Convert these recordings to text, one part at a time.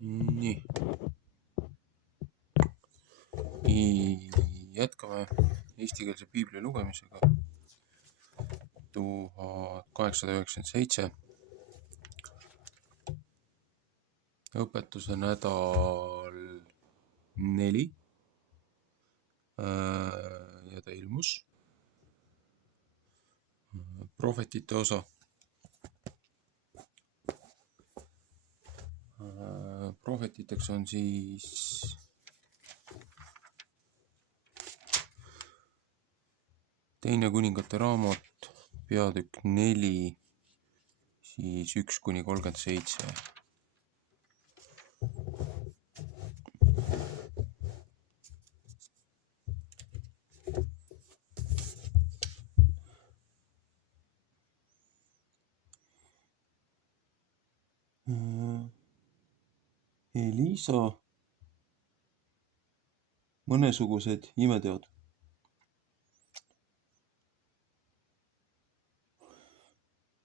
Nii, jätkame eestikeelse piibli lugemisega. 1897 õpetuse nädal 4 ja ta ilmus prohvetite osa. Prohvetiteks on siis Teine kuningate raamat, peatükk 4, siis 1-37. Elisa mõnesugused imeteod.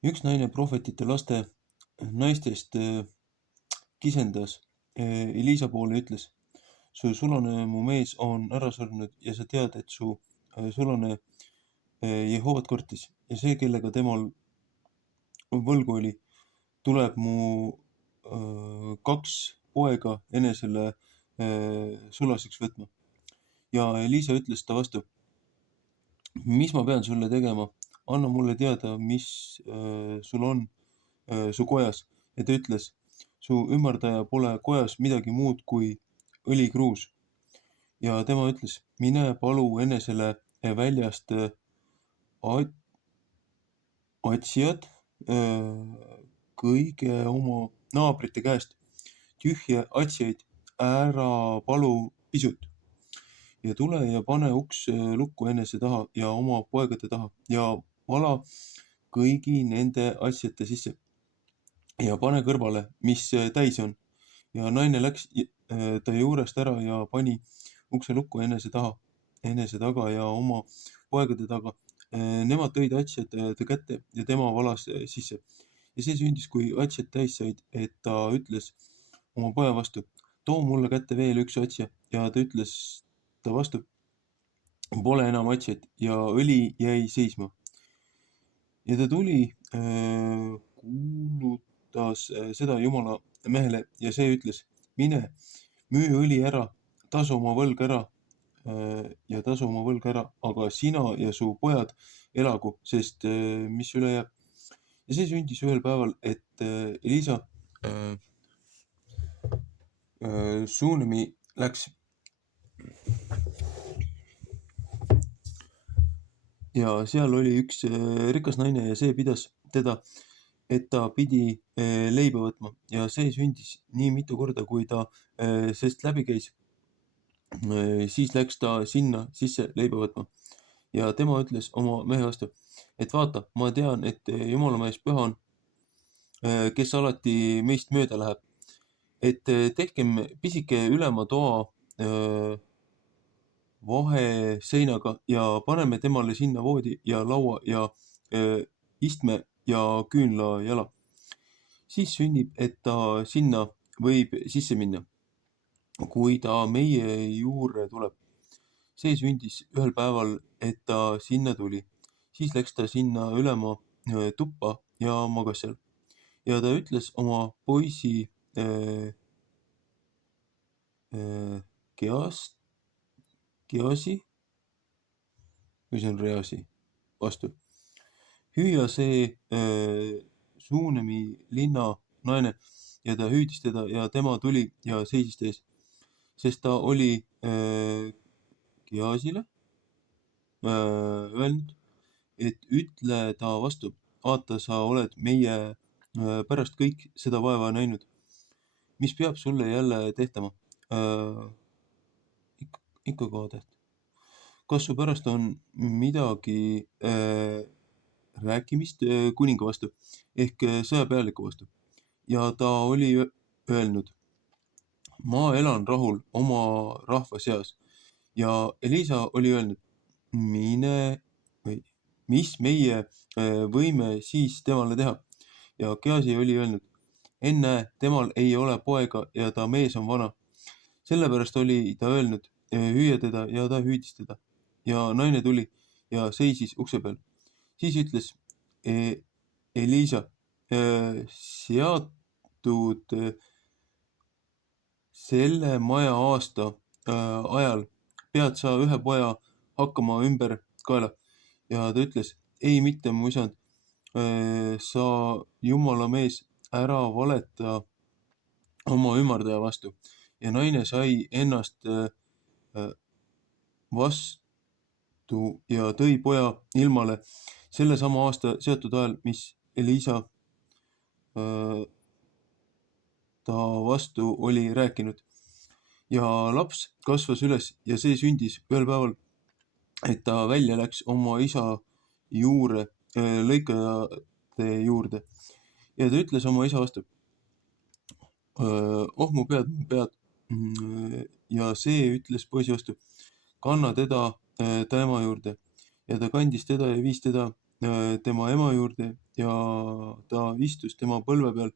Üks naine prohvetite laste naistest kisendas Elisa poole ja ütles: su sulane, mu mees, on ära surnud ja sa tead, et su sulane Jehovat kartis ja see, kellega temal võlgu oli, tuleb mu 2 poega enesele sulaseks võtma. Ja Elisa ütles ta vastu: mis ma pean sulle tegema? Anna mulle teada, mis sul on su kojas. Ja ta ütles: su ümardaja pole kojas midagi muud kui õlikruus. Ja tema ütles: mine palu enesele väljast otsijad kõige oma naabrite käest tühje atsiaid, ära palu pisut. Ja tule ja pane uks lukku enese taha ja oma poegade taha ja vala kõigi nende asjade sisse ja pane kõrvale, mis täis on. Ja naine läks ta juurest ära ja pani ukse lukku enese taga ja oma poegade taga. Nemad tõid atsiad ta kätte ja tema valas sisse. Ja see sündis, kui atsiad täis said, et ta ütles oma poja vastu: too mulle kätte veel üks atsja. Ja ta ütles ta vastu: pole enam atsiaid ja õli jäi seisma. Ja ta tuli, kuulutas seda Jumala mehele ja see ütles: mine, müü õli ära, tasu oma võlg ära, aga sina ja su pojad elagu, sest mis üle jääb. Ja see sündis ühel päeval, et Elisa Suunemi läks. Ja seal oli üks rikas naine ja see pidas teda, et ta pidi leiba võtma. Ja see sündis nii mitu korda, kui ta sest läbi käis. Siis läks ta sinna sisse leiba võtma. Ja tema ütles oma mehe vastu, et vaata, ma tean, et Jumalamees püha on, kes alati meist mööda läheb. Et tehkem pisike ülema toa vaheseinaga ja paneme temale sinna voodi ja laua ja istme ja küünlajala. Siis sünnib, et ta sinna võib sisse minna, kui ta meie juurde tuleb. See sündis ühel päeval, et ta sinna tuli. Siis läks ta sinna ülema tuppa ja magas seal. Ja ta ütles oma poisi Geasi, või see on Reasi, vastu: hüüa see Suunemi linna naine. Ja ta hüüdis teda ja tema tuli ja seisis ta ees, sest ta oli Geasile öelnud, et ütle ta vastu: vaata, sa oled meie pärast kõik seda vaeva näinud. Mis peab sulle jälle tehtama? Ikka K-täht. Kas su pärast on midagi rääkimist kuninga vastu ehk sõjapealiku vastu? Ja ta oli öelnud: ma elan rahul oma rahva seas. Ja Elisa oli öelnud: mis meie võime siis temale teha? Ja Geasi oli öelnud, ennäe, temal ei ole poega ja ta mees on vana. Sellepärast oli ta öelnud, hüüa teda ja ta hüüdis teda. Ja naine tuli ja seisis ukse peal. Siis ütles Elisa, seatud selle maja aasta ajal pead sa ühe poja hakkama ümber kaela. Ja ta ütles, ei mitte, mu isand, sa jumala mees, ära valeta oma ümardaja vastu. Ja naine sai ennast vastu ja tõi poja ilmale sellesama aasta seatud ajal, mis Elisa ta vastu oli rääkinud. Ja laps kasvas üles ja see sündis ühel päeval, et ta välja läks oma isa juure, lõikajate juurde. Ja ta ütles oma isa vastu, oh mu pead. Ja see ütles poisi vastu, kanna teda ta ema juurde. Ja ta kandis teda ja viis teda tema ema juurde ja ta istus tema põlve peal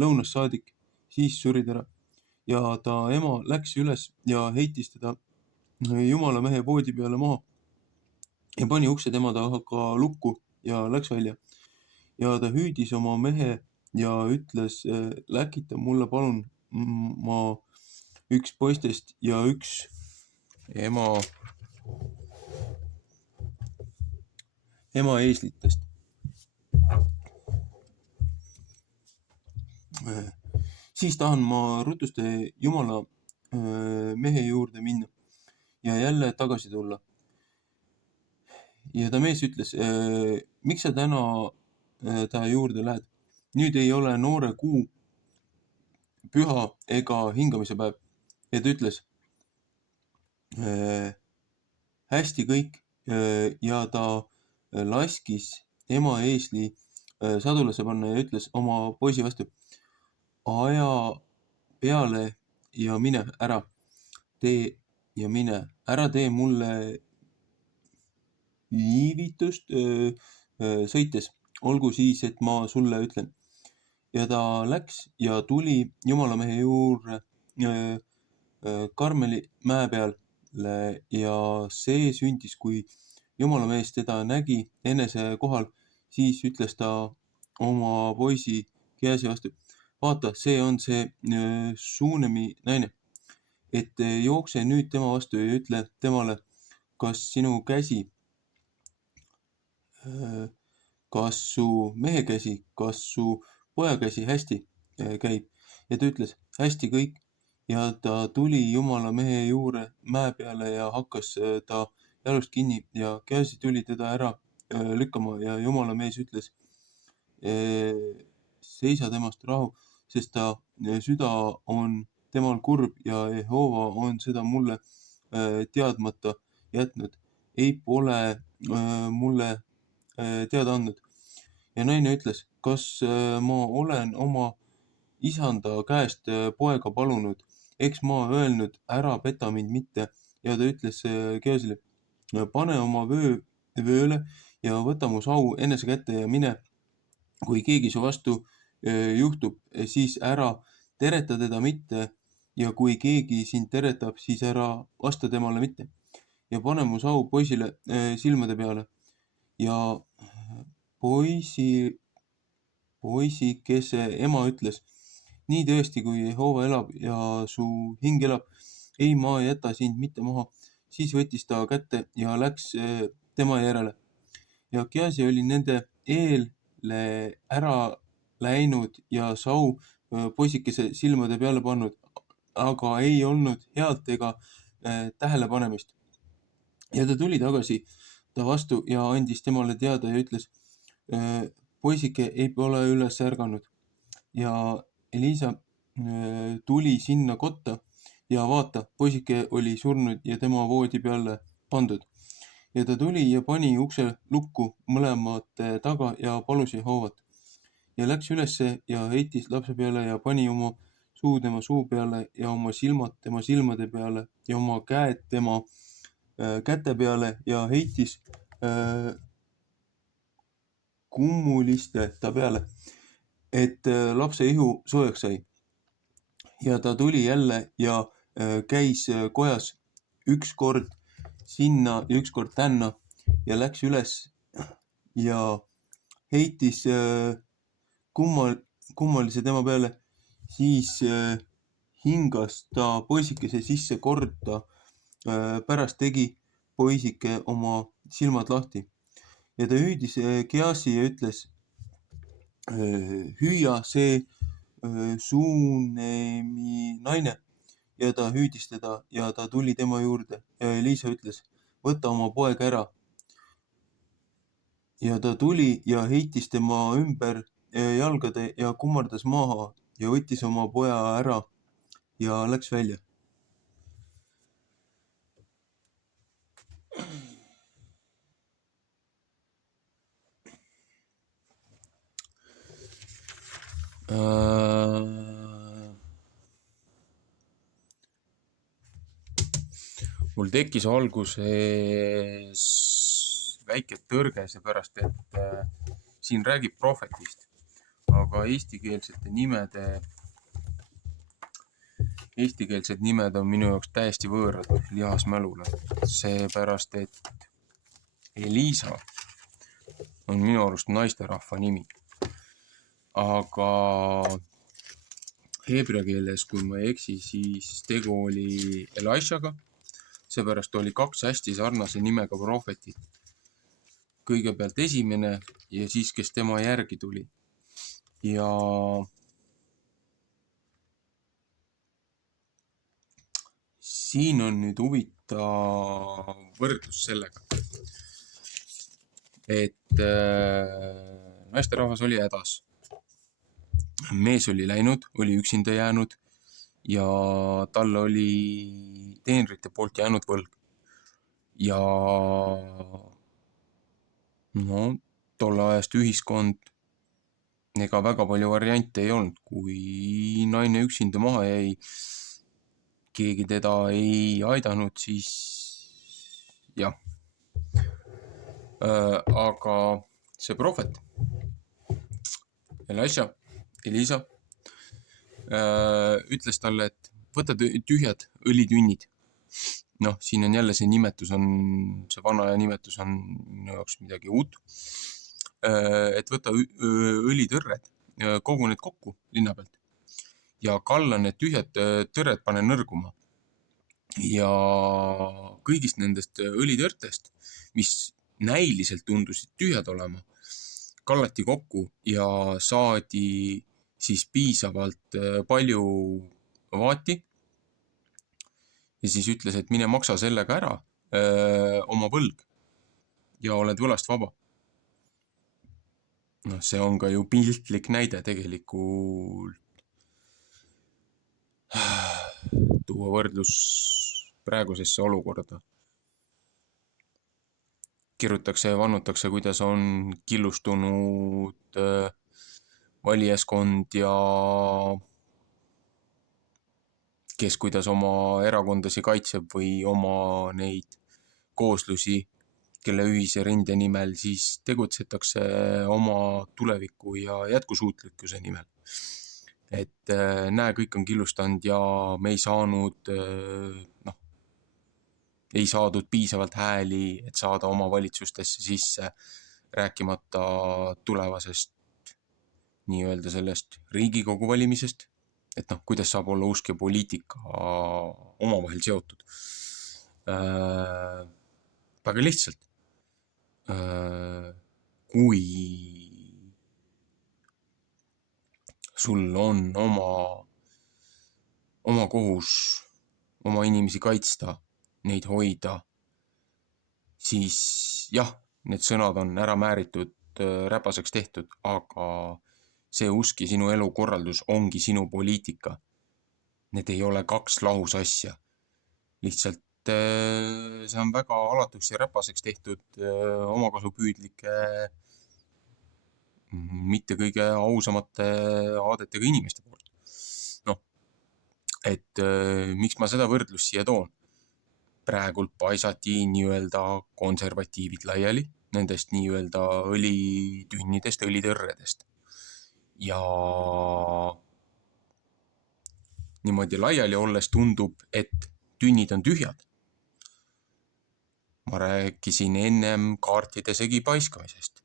lõunast saadik, siis suri ta ära. Ja ta ema läks üles ja heitis teda jumala mehe voodi peale maha ja pani ukse tema taga lukku ja läks välja. Ja ta hüüdis oma mehe ja ütles, läkita mulle palun ma üks poistest ja üks ema eeslitest. Siis tahan ma rutuste jumala mehe juurde minna ja jälle tagasi tulla. Ja ta mees ütles, miks sa täna ta juurde lähed? Nüüd ei ole noore kuu püha ega hingamise päev. Ja ta ütles, hästi kõik ja ta laskis ema eesli sadulasse panna ja ütles oma poisi vastu, aja peale ja mine ära, tee ja mine, ära tee mulle viivitust sõites, olgu siis, et ma sulle ütlen. Ja ta läks ja tuli jumalamehe juurde Karmeli mäe peale ja see sündis, kui jumalamees teda nägi enese kohal, siis ütles ta oma poisi Gehazi vastu, vaata, see on see Suunemi naine, et jookse nüüd tema vastu ja ütle temale, kas sinu käsi, kas su mehe käsi, kas su poja käsi hästi käib. Ja ta ütles, hästi kõik. Ja ta tuli jumala mehe juurde mäe peale ja hakkas ta jalust kinni ja Gehazi tuli teda ära lükkama ja jumala mees ütles, seisa temast rahu, sest ta süda on temal kurb ja Jehova on seda mulle teadmata jätnud, ei pole mulle teada andnud. Ja naine ütles, kas ma olen oma isanda käest poega palunud, eks ma öelnud, ära peta mind mitte. Ja ta ütles Gehazile, pane oma vööle ja võta mu sau enese kätte ja mine. Kui keegi su vastu juhtub, siis ära tereta teda mitte ja kui keegi sind teretab, siis ära vasta temale mitte. Ja pane mu sau poisile silmade peale ja poisikese ema ütles, nii tõesti, kui Jehova elab ja su hing elab, ei, ma ei jäta sind mitte maha. Siis võttis ta kätte ja läks tema järele. Ja Gehazi oli nende eele ära läinud ja sau poisikese silmade peale pannud, aga ei olnud head ega tähelepanemist. Ja ta tuli tagasi ta vastu ja andis temale teada ja ütles, poisike ei ole üles ärganud. Ja Elisa tuli sinna kotta ja vaata, poisike oli surnud ja tema voodi peale pandud. Ja ta tuli ja pani ukse lukku mõlemate taga ja palus Jehovat. Ja läks ülesse ja heitis lapse peale ja pani oma suu tema suu peale ja oma silmad tema silmade peale ja oma käed tema käte peale ja heitis kummuliste ta peale. et lapse ihu soojaks sai. Ja ta tuli jälle ja käis kojas üks kord sinna ja üks kord tänna ja läks üles ja heitis kummalise tema peale, siis hingas ta poisikese sisse korda, pärast tegi poisike oma silmad lahti ja ta hüüdis Gyasi ja ütles, hüüa see Suunemi naine ja ta hüüdis teda ja ta tuli tema juurde ja Elisa ütles, võta oma poeg ära. Ja ta tuli ja heitis tema ümber jalgade ja kummardas maha ja võttis oma poja ära ja läks välja. Mul tekkis alguses väike tõrge, seepärast et siin räägib prohvetist, aga eestikeelsed nimed on minu jaoks täiesti võõrad lihasmälule, seepärast et Elisa on minu arust naisterahva nimi. Aga heebrea keeles, kui ma ei eksi, siis tegu oli Elishaga, seepärast oli kaks hästi sarnase nimega prohvetit. Kõigepealt esimene ja siis, kes tema järgi tuli. Ja siin on nüüd huvitav võrdlus sellega, et naisterahvas oli hädas. Mees oli läinud, oli üksinda jäänud ja talle oli teenrite poolt jäänud võlg. Ja no tolle ajast ühiskond, ega väga palju variante ei olnud. Kui naine üksinda maha jäi, keegi teda ei aidanud, siis jah. Aga see prohvet, Elisa, ütles talle, et võta tühjad õlitünnid. Noh, siin on jälle see nimetus, see vana aja nimetus on minu jaoks midagi uut. Et võta õlitõrred, kogu need kokku linna pealt ja kalla need tühjad tõrred, pane nõrguma. Ja kõigist nendest õlitõrtest, mis näiliselt tundusid tühjad olema, kallati kokku ja saadi siis piisavalt palju vaati. Ja siis ütles, et mine maksa sellega ära oma võlg ja oled võlast vaba. No, see on ka ju piltlik näide tegelikult. Tuua võrdlus praegusesse olukorda. Kirjutakse ja vannutakse, kuidas on killustunud valijaskond ja kes kuidas oma erakondasi kaitseb või oma neid kooslusi, kelle ühise rinde nimel siis tegutsetakse oma tuleviku ja jätkusuutlikkuse nimel. Et näe, kõik on killustanud ja me ei saadud piisavalt hääli, et saada oma valitsustesse sisse, rääkimata tulevasest nii-öelda sellest Riigikogu valimisest. Et kuidas saab olla usk ja poliitika omavahel seotud. Väga lihtsalt. Kui sul on oma kohus oma inimesi kaitsta, neid hoida, siis jah, need sõnad on ära määritud, räpaseks tehtud, aga see usk ja sinu elukorraldus ongi sinu poliitika. Need ei ole kaks lahus asja. Lihtsalt see on väga alatuks ja räpaseks tehtud omakasupüüdlike, mitte kõige ausamate aadetega inimeste poolt. Et miks ma seda võrdlust siia toon? Praegult paisati nii-öelda konservatiivid laiali, nendest nii-öelda õlitünnidest, õlitõrredest. ja niimoodi laiali olles tundub, et tünnid on tühjad. Ma rääkisin ennem kaartide segi paiskamisest,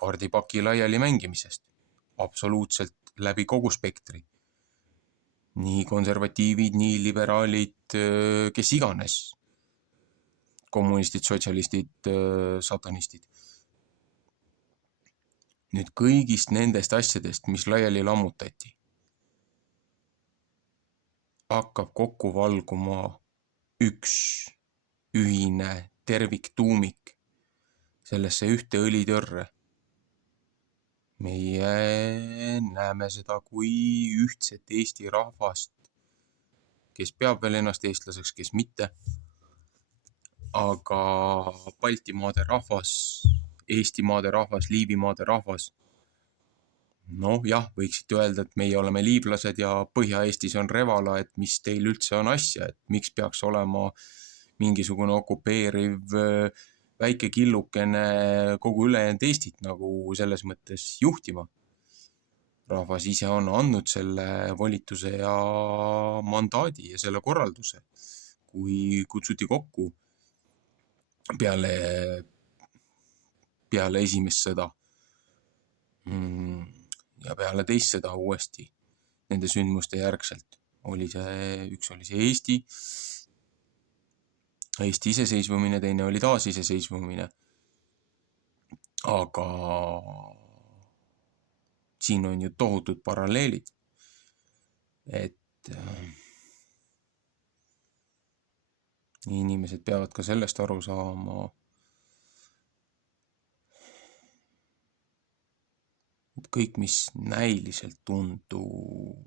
kaardipaki laiali mängimisest, absoluutselt läbi kogu spektri. Nii konservatiivid, nii liberaalid, kes iganes, kommunistid, sotsialistid, satanistid. Nüüd kõigist nendest asjadest, mis laiali lammutati, hakkab kokku valguma üks ühine terviktuumik sellesse ühte õlitörre. Meie näeme seda kui ühtset Eesti rahvast, kes peab veel ennast eestlaseks, kes mitte. Aga Baltimaade rahvas, Eestimaade rahvas, Liivimaade rahvas, noh jah, võiksite öelda, et meie oleme liivlased ja Põhja-Eestis on Revala, et mis teil üldse on asja, et miks peaks olema mingisugune okupeeriv väike killukene kogu ülejäänud Eestit nagu selles mõttes juhtima. Rahvas ise on andnud selle volituse ja mandaadi ja selle korralduse, kui kutsuti kokku peale esimest sõda ja peale teist sõda uuesti nende sündmuste järgselt. Üks oli see Eesti iseseisvumine, teine oli taasiseseisvumine. Aga siin on ju tohutud paralleelid, et inimesed peavad ka sellest aru saama, et kõik, mis näiliselt tundub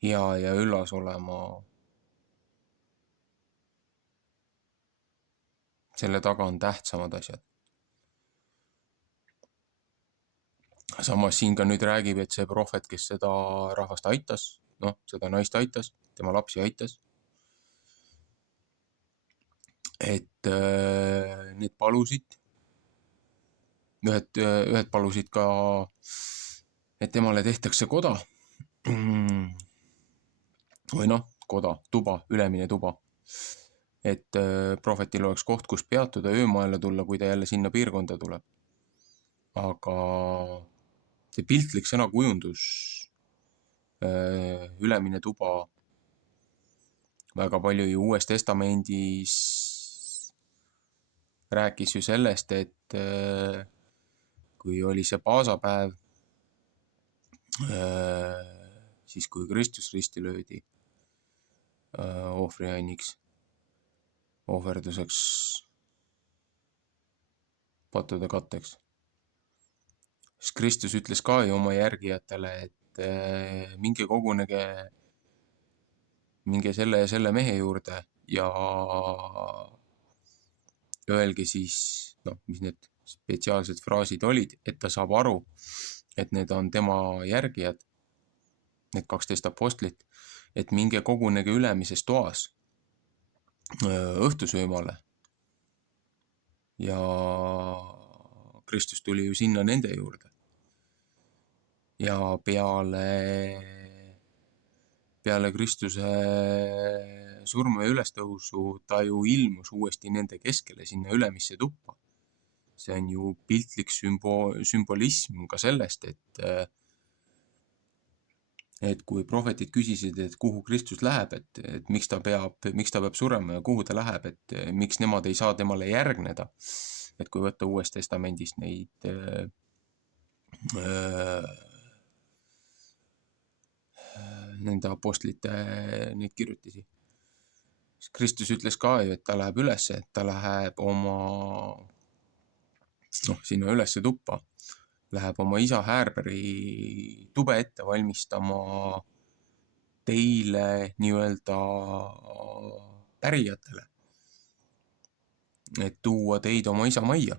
hea ja üllas olema, selle taga on tähtsamad asjad. Samas siin ka nüüd räägib, et see prohvet, kes seda rahvast aitas, seda naist aitas, tema lapsi aitas, et need palusid, ühed palusid ka, et temale tehtakse koda, või koda, tuba, ülemine tuba, et prohvetil oleks koht, kus peatuda, öömaale tulla, kui ta jälle sinna piirkonda tuleb. Aga see piltlik sõnakujundus, ülemine tuba, väga palju ju Uues Testamendis rääkis ju sellest, et kui oli see paasapäev, siis kui Kristus risti löödi ohvrianniks, ohverduseks, pattude katteks, siis Kristus ütles ka ju oma järgijatele, et minge kogunege, minge selle ja selle mehe juurde ja öelge siis, mis need spetsiaalsed fraasid olid, et ta saab aru, et need on tema järgijad, need 12 apostlit, et minge kogunege ülemises toas õhtusöömale. Ja Kristus tuli ju sinna nende juurde. Ja peale Kristuse surma ja ülestõusu ta ju ilmus uuesti nende keskele sinna ülemisse tuppa. See on ju piltlik sümbolism ka sellest, et kui prohvetid küsisid, et kuhu Kristus läheb, et miks ta peab surema ja kuhu ta läheb, et miks nemad ei saa temale järgneda. Et kui võtta Uuest Testamendist neid nende apostlite neid kirjutisi. Kristus ütles ka ju, et ta läheb ülesse, et ta läheb sinna ülesse tuppa, läheb oma isa Härberi tube ette valmistama teile nii-öelda pärijatele, et tuua teid oma isa majja.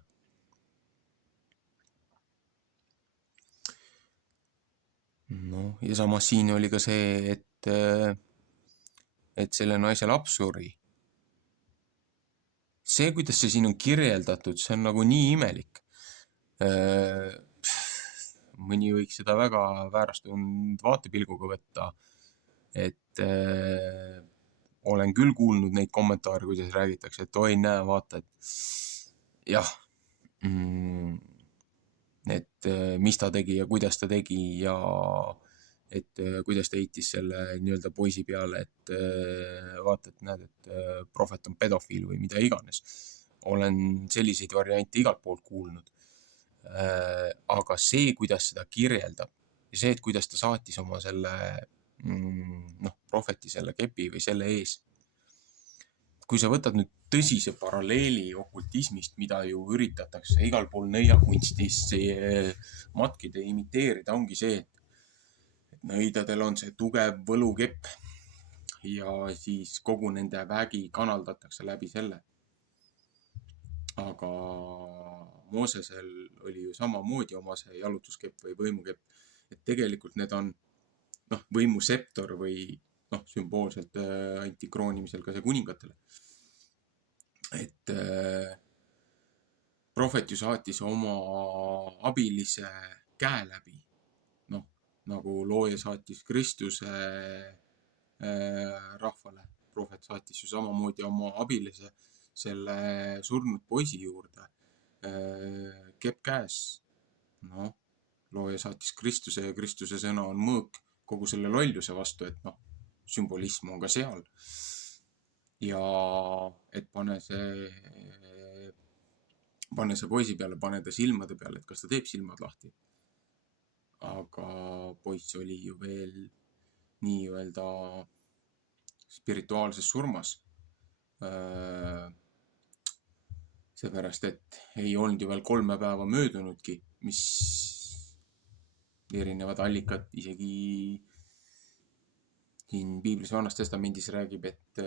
Ja samas siin oli ka see, et selle naise laps suri. See, kuidas see siin on kirjeldatud, see on nagu nii imelik. mõni võiks seda väga väärastunud vaatepilguga võtta, et olen küll kuulnud neid kommentaare, kuidas räägitakse, et oi, näe, vaata, et jah, et mis ta tegi ja kuidas ta tegi ja et kuidas ta heitis selle nii-öelda poisi peale, et vaata, et näed, et prohvet on pedofiil või mida iganes. Olen selliseid variante igalt poolt kuulnud. Aga see, kuidas seda kirjeldab ja see, et kuidas ta saatis oma selle prohveti selle kepi või selle ees. Kui sa võtad nüüd tõsise paralleeli okultismist, mida ju üritatakse igal pool nõiakunstis matkide imiteerida, ongi see, et nõidadel on see tugev võlukepp ja siis kogu nende vägi kanaldatakse läbi selle. Aga Moosesel oli ju samamoodi oma see jalutuskepp või võimukepp, et tegelikult need on võimuseptor või sümboolselt anti kroonimisel ka see kuningatele. Et prohvet ju saatis oma abilise käe läbi, nagu looja saatis Kristuse rahvale. Prohvet saatis ju samamoodi oma abilise selle surnud poisi juurde, kepp käes. Looja saatis Kristuse ja Kristuse sõna on mõõk kogu selle lolluse vastu, et sümbolism on ka seal. Ja et pane see poisi peale, pane ta silmade peale, et kas ta teeb silmad lahti. Aga poiss oli ju veel nii-öelda spirituaalses surmas. Seepärast, et ei olnud ju veel 3 päeva möödunudki, mis erinevad allikad isegi siin Piiblis Vanas Testamendis räägib, et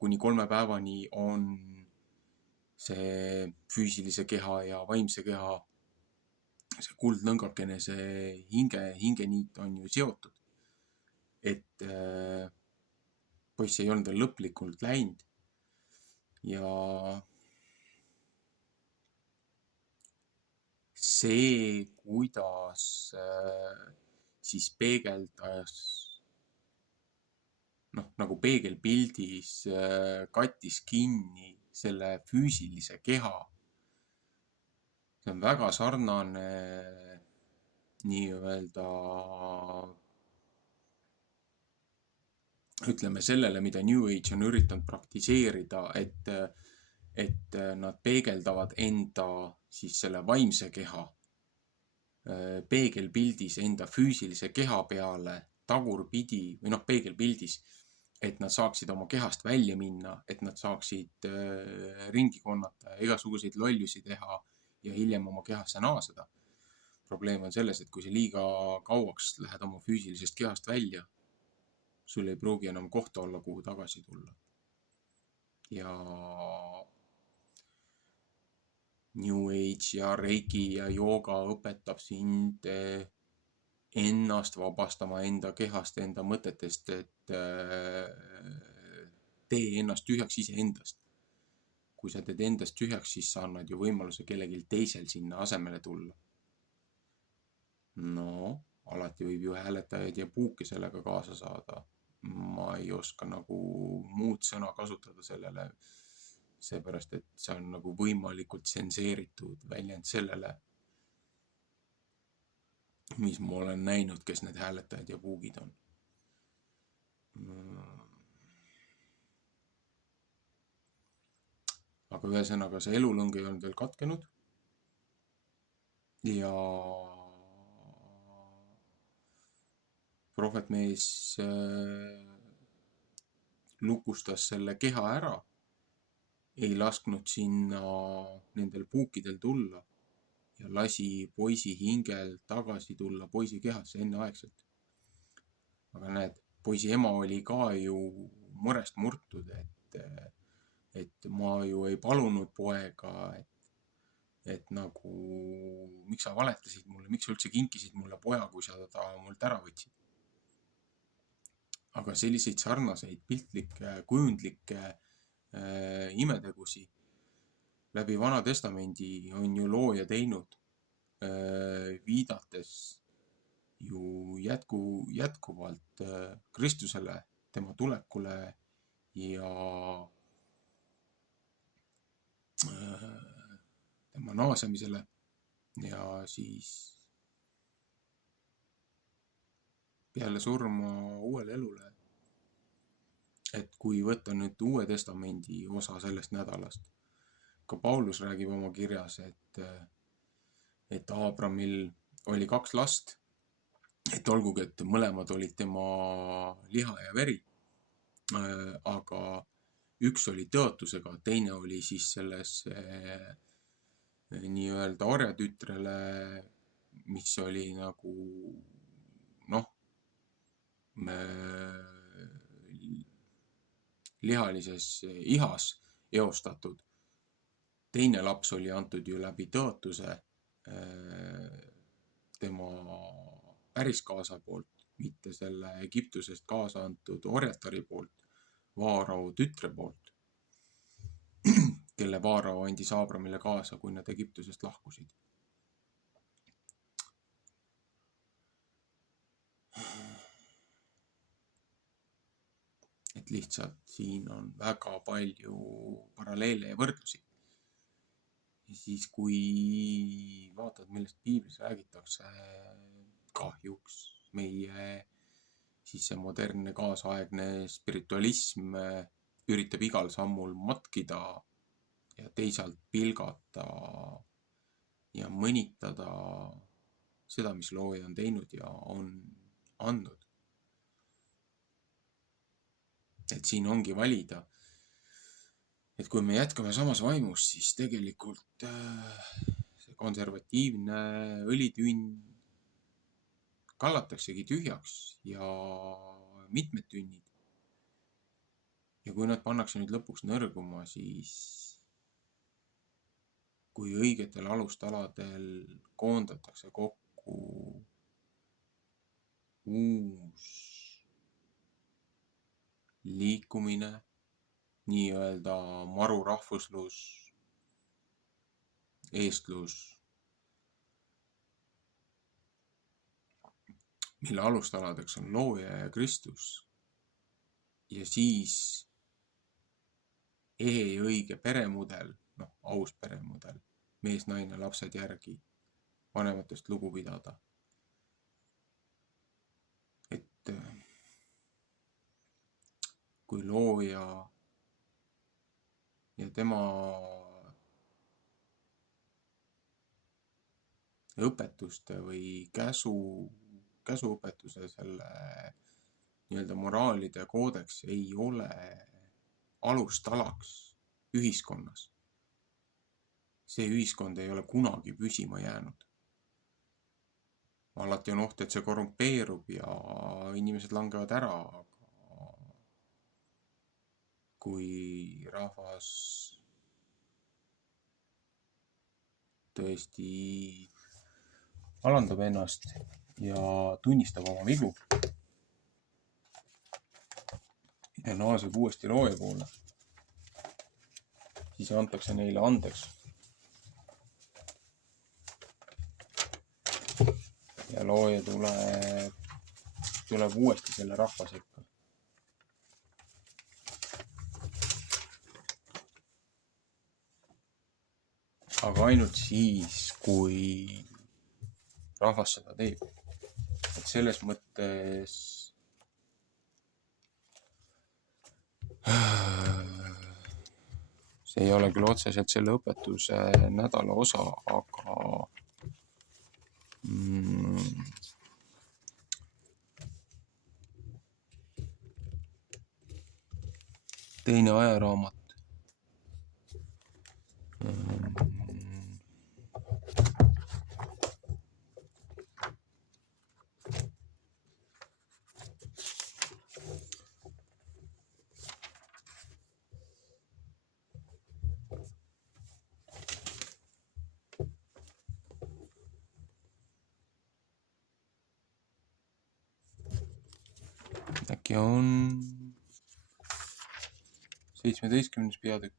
kuni 3 päevani on see füüsilise keha ja vaimse keha, see kuldnõngakene, see hingeniit on ju seotud. Et poiss ei olnud veel lõplikult läinud ja see, kuidas siis peegeldas nagu peegelpildis kattis kinni selle füüsilise keha. See on väga sarnane nii-öelda ütleme sellele, mida New Age on üritanud praktiseerida, et nad peegeldavad enda siis selle vaimse keha peegelpildis enda füüsilise keha peale tagurpidi või peegelpildis, et nad saaksid oma kehast välja minna, et nad saaksid ringi konnata ja igasuguseid lollusi teha ja hiljem oma kehasse naaseda. Probleem on selles, et kui sa liiga kauaks lähed oma füüsilisest kehast välja, sul ei pruugi enam kohta olla, kuhu tagasi tulla. Ja New Age ja Reiki ja jooga õpetab sind ennast vabastama enda kehast, enda mõtetest, et tee ennast tühjaks iseendast. Kui sa teed endast tühjaks, siis sa annad ju võimaluse kellelgi teisel sinna asemele tulla. Alati võib ju hääletajaid ja puuke sellega kaasa saada. Ma ei oska nagu muud sõna kasutada sellele, seepärast, et see on nagu võimalikult tsenseeritud väljend sellele, mis ma olen näinud, kes need hääletajad ja puugid on. Aga ühesõnaga see elulõng ei olnud veel katkenud ja prohvetmees lukustas selle keha ära, ei lasknud sinna nendel puukidel tulla ja lasi poisi hingel tagasi tulla poisi kehasse enneaegselt. Aga näed, poisi ema oli ka ju murest murtud, et ma ju ei palunud poega, et nagu, miks sa valetasid mulle, miks sa üldse kinkisid mulle poja, kui sa ta mult ära võtsid. Aga selliseid sarnaseid piltlikke, kujundlikke imetegusi läbi Vana Testamendi on ju looja teinud, viidates ju jätkuvalt Kristusele, tema tulekule ja tema naasemisele ja siis peale surma uuele elule. Et kui võtta nüüd Uue Testamendi osa sellest nädalast, ka Paulus räägib oma kirjas, et Aabramil oli 2 last, et olgugi, et mõlemad olid tema liha ja veri, aga üks oli tõotusega, teine oli siis selles nii-öelda orjatütrele, mis oli nagu lihalises ihas eostatud. Teine laps oli antud ju läbi tõotuse tema päriskaasa poolt, mitte selle Egiptusest kaasa antud orjatari poolt, Vaarao tütre poolt, kelle Vaarao andis Aabramile kaasa, kui nad Egiptusest lahkusid. Et lihtsalt siin on väga palju paralleele ja võrdlusi. Ja siis, kui vaatad, millest piiblis räägitakse, kahjuks meie siis see modernne kaasaegne spiritualism üritab igal sammul matkida ja teisalt pilgata ja mõnitada seda, mis looja on teinud ja on andnud. Et siin ongi valida, et kui me jätkame samas vaimus, siis tegelikult see konservatiivne õlitünn kallataksegi tühjaks ja mitmed tünnid. Ja kui nad pannakse nüüd lõpuks nõrguma, siis kui õigetel alustaladel koondatakse kokku uus liikumine, nii-öelda marurahvuslus, eestlus, mille alustaladeks on looja ja Kristus ja siis ehe ja õige peremudel, aus peremudel, mees, naine, lapsed järgi, vanematest lugu pidada. Et kui looja ja tema õpetuste või käsuõpetuse selle nii-öelda moraalide koodeks ei ole alustalaks ühiskonnas. See ühiskond ei ole kunagi püsima jäänud. Alati on oht, et see korrumpeerub ja inimesed langevad ära, aga kui rahvas tõesti alandab ennast ja tunnistab oma vigu ja naaseb uuesti looja poole, siis antakse neile andeks. Ja looja tuleb uuesti selle rahva sekka. Aga ainult siis, kui rahvas seda teeb. Et selles mõttes see ei ole küll otseselt selle õpetuse nädala osa, aga teine ajaraamat. Äkki on 17. peatükk.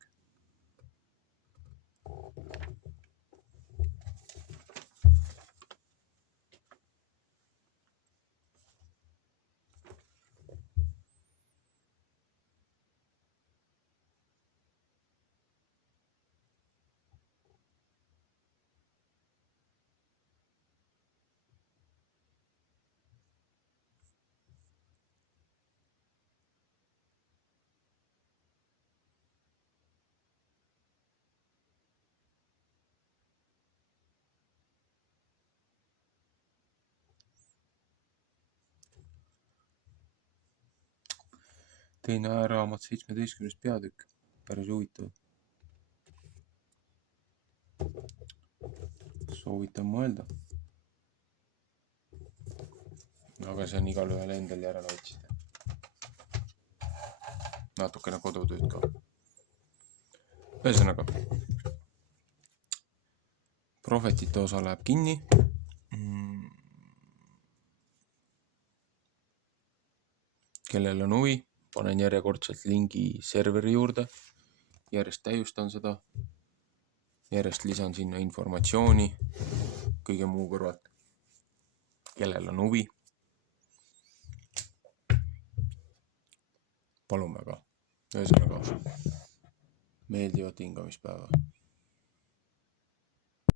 teine raamat 17. peatükk. Päris huvitav. Soovitan mõelda. Aga see on igal ühel endal järele otsida. Natukene kodutööd ka. Ühesõnaga, Prohvetite osa läheb kinni. Kellel on huvi, panen järjekordselt lingi serveri juurde. Järjest täiustan seda. Järjest lisan sinna informatsiooni kõige muu kõrvalt. Kellel on huvi, palun väga. Ühesõnaga, meeldivat hingamispäeva.